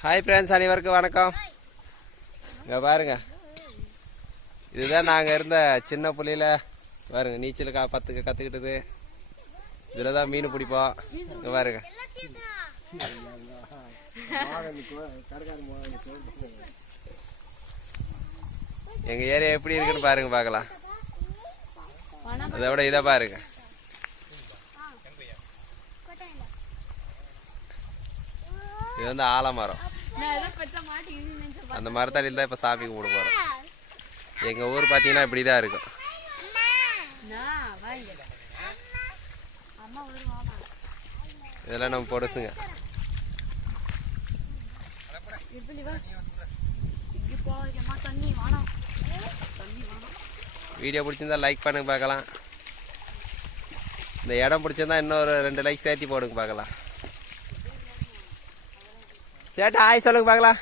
Hi friends, அனைவருக்கும் வணக்கம். இங்கே பாருங்க, இதுதான் நாங்கள் இருந்த சின்ன புள்ளியில் பாருங்க நீச்சல் கற்றுக்கிட்டது. இதில் தான் மீன் பிடிப்போம். இங்கே பாருங்க, எங்கள் ஏரியா எப்படி இருக்குன்னு பாருங்க, பார்க்கலாம். அதை விட இதை பாருங்க, இது வந்து ஆலமரம். அந்த மரத்தடியில் தான் இப்போ சாமி கும்பிட போகிறோம். எங்கள் ஊர் பார்த்தீங்கன்னா இப்படி தான் இருக்கும். இதெல்லாம் நம்ம பொடுசுங்க. வீடியோ பிடிச்சிருந்தா லைக் பண்ணுங்க பார்க்கலாம். இந்த இடம் பிடிச்சிருந்தா இன்னொரு 2 லைக் சேர்த்தி போடுங்க பார்க்கலாம். சேட்டா ஹாய் சொல்லுங்க பார்க்கலாம்.